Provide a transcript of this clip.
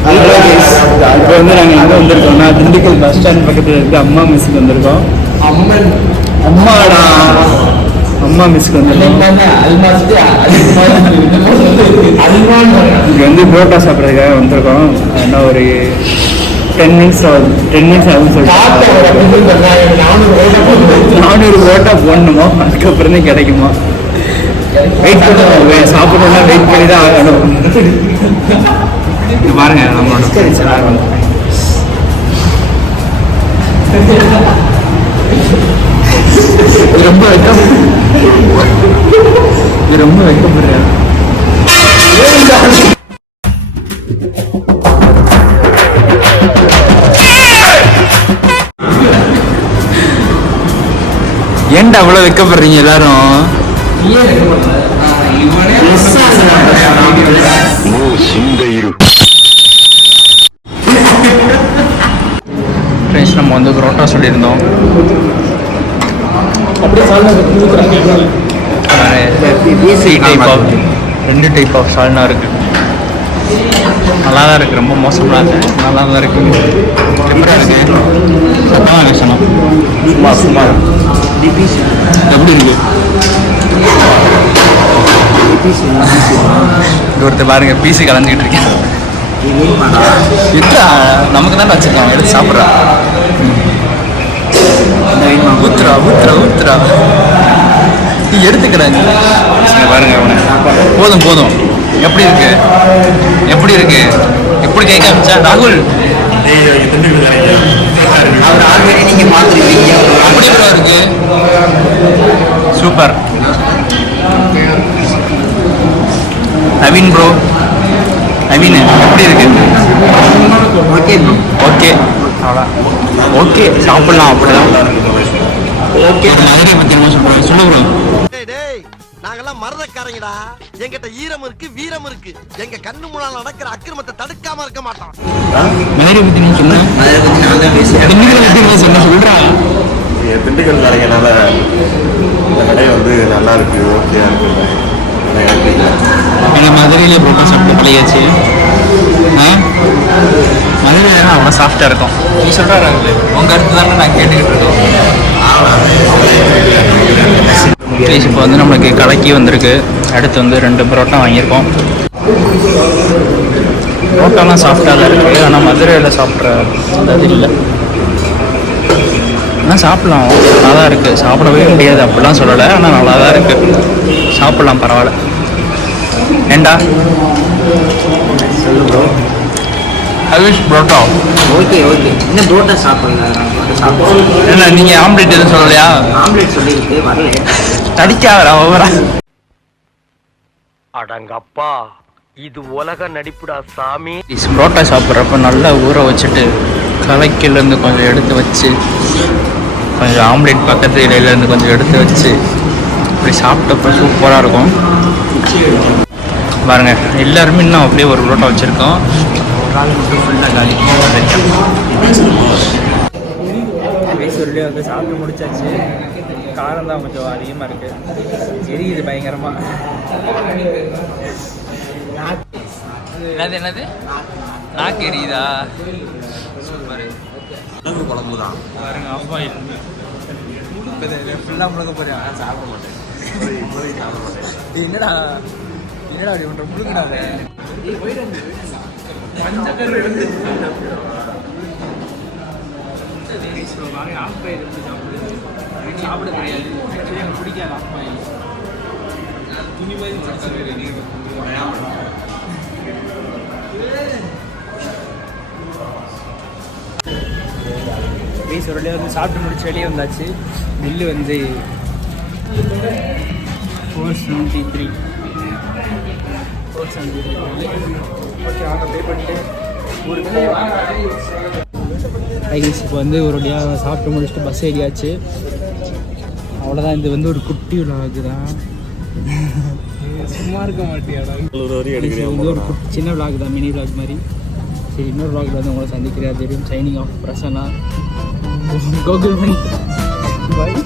இப்போ வந்து நாங்கள் எங்கே வந்திருக்கோம்னா திண்டுக்கல் பஸ் ஸ்டாண்ட் பக்கத்தில் இருக்க அம்மா மிஸ்ஸுக்கு வந்திருக்கோம். அம்மா மிஸ்ஸுக்கு வந்திருக்கோம். இங்கே வந்து புரோட்டா சாப்பிட்றதுக்காக வந்திருக்கோம். என்ன ஒரு 10 minutes ஆகும்னு சொல்லிட்டு 400 புரோட்டா போடணுமோ, அதுக்கப்புறம் தான் கிடைக்குமா. வெயிட் பண்ணுவோம், சாப்பிடணும்னா வெயிட் பண்ணி தான் ஆகணும். பாருங்க நம்மளோட ரொம்ப வெக்கப்படுறேன். ஏன்டா அவ்வளோ வெக்கப்படுறீங்க எல்லாரும்? ஃப்ரெண்ட்ஸ், நம்ம வந்து புரோட்டா சொல்லியிருந்தோம். ரெண்டு டைப் ஆஃப் சால்னா இருக்குது. நல்லா தான் இருக்குது, ரொம்ப மோசமாக இருக்குது, நல்லா தான் இருக்குது. எப்படா இருக்குது? சத்தமாக பேசணும். சும்மா எப்படி இருக்கு? ஒருத்தர் பாருங்க, பீஸு கலந்துக்கிட்டு இருக்கேன். இருக்கா, நமக்கு தான் வச்சுருக்காங்க, எடுத்து சாப்பிட்றா. ஊத்துறா ஊத்துறா ஊத்துறா எடுத்துக்கிறாங்க பாருங்க. அவனை போதும் போதும். எப்படி இருக்கு? எப்படி இருக்கு? எப்படி கை காமிச்சா ராகுல்? இருக்கு சூப்பர். நவீன் ப்ரோ, நவீன் எப்படி இருக்கு? ஓகே ஓகே, அவ்வளோதான். ஓகே, சாப்பிடலாம். அப்படிதான் ஓகே. மதுரை பற்றி என்ன சொல்கிறேன் சொல்லு ப்ரோ. நாங்கெல்லாம் மரதக்காரங்கடா. எங்கிட்ட ஈரம் இருக்கு, வீரம் இருக்கு. எங்க கண்ணு முன்னால நடக்கிற அக்கிரமத்தை தடுக்காம இருக்க மாட்டான். மதுரை பற்றி நீ சொன்ன? சொல்றேன். திண்டுக்கல் காரங்கனால இந்த கடை வந்து நல்லா இருக்கு, ஓகே இருக்கு. எங்கள் மதுரையிலே புரோட்டா சாப்பிட்டு பழையாச்சு. மதுரை அவ்வளோ சாஃப்டாக இருக்கும். நீ சொல்கிறாரு உங்கள் கருத்து தானே நான் கேட்டுக்கிட்டு இருக்கோம். இப்போ வந்து நம்மளுக்கு கடைக்கு வந்திருக்கு. அடுத்து வந்து 2 புரோட்டா வாங்கியிருக்கோம். புரோட்டாலாம் சாஃப்டாக தான் இருக்குது, ஆனால் மதுரையில் சாப்பிட்ற அது இல்லை. ஆனால் சாப்பிட்லாம், நல்லா தான் இருக்குது. சாப்பிடவே முடியாது அப்படிலாம் சொல்லலை, ஆனால் நல்லா தான் இருக்குது. சாப்பிட்லாம், பரவாயில்ல. ஏண்டா சொல்லு bro. Havish parotta okay okay. இன்னும் புரோட்டா சாப்பிடலாம். என்ன நீங்கள் ஆம்லேட் எதுவும் சொல்லலையா? ஆம்லேட் சொல்லியிருக்கு, வரல. தடிக்காதரா ஓவரா. அடங்கப்பா, இது உலக நடிப்புடா சாமி. புரோட்டா சாப்பிட்றப்ப நல்லா ஊற வச்சுட்டு கலைக்கிலேருந்து கொஞ்சம் எடுத்து வச்சு, கொஞ்சம் ஆம்லேட் பக்கத்து இலையிலேருந்து கொஞ்சம் எடுத்து வச்சு இப்படி சாப்பிட்டப்ப சூப்பராக இருக்கும். பாருங்க, எல்லாருமே இன்னும் அப்படியே ஒரு புரோட்டா வச்சுருக்கோம். ஒரு ஆள் மட்டும் ஃபுல்லாக காலி. சொல்லி வந்து சாப்பிட்டு முடிச்சாச்சு. காரம் தான் கொஞ்சம் அதிகமாக இருக்குது, எரியுது பயங்கரமாக. என்னது நாக்கு எரியுதா? சூப்பர். குழம்பு தான் பாருங்க, ஆஃப் ஆயில் ஃபுல்லாக முழுக்க போகிறேன். சாப்பிட மாட்டேன். என்னடா என்னடா அப்படி ஒன்று முழுங்கினாங்க. ஆஃப் ஆயில் சாப்பிட தெரியாது, எனக்கு பிடிக்காது ஆஃப் ஆயில். துணி மாதிரி சொல்லியே வந்து சாப்பிட்டு முடிச்சு வெளியே வந்தாச்சு. பில்லு வந்து 473. ஓகே, வாங்க பே பண்ணிட்டு ஊருக்கு. இப்போ வந்து ஒரு வழியாக சாப்பிட்டு முடிச்சுட்டு பஸ் ஏறியாச்சு. அவ்வளோதான். இது வந்து ஒரு குட்டி விளாகு தான், சும்மா இருக்க மாட்டியாடா. இது ஒரு சின்ன விளாக் தான், மினி விளாக் மாதிரி. சரி, இன்னொரு விளாகில் வந்து உங்களை சந்திக்கிறேன். தெரியும். Signing off Prasanna. கோகுல் மணி. பாய்.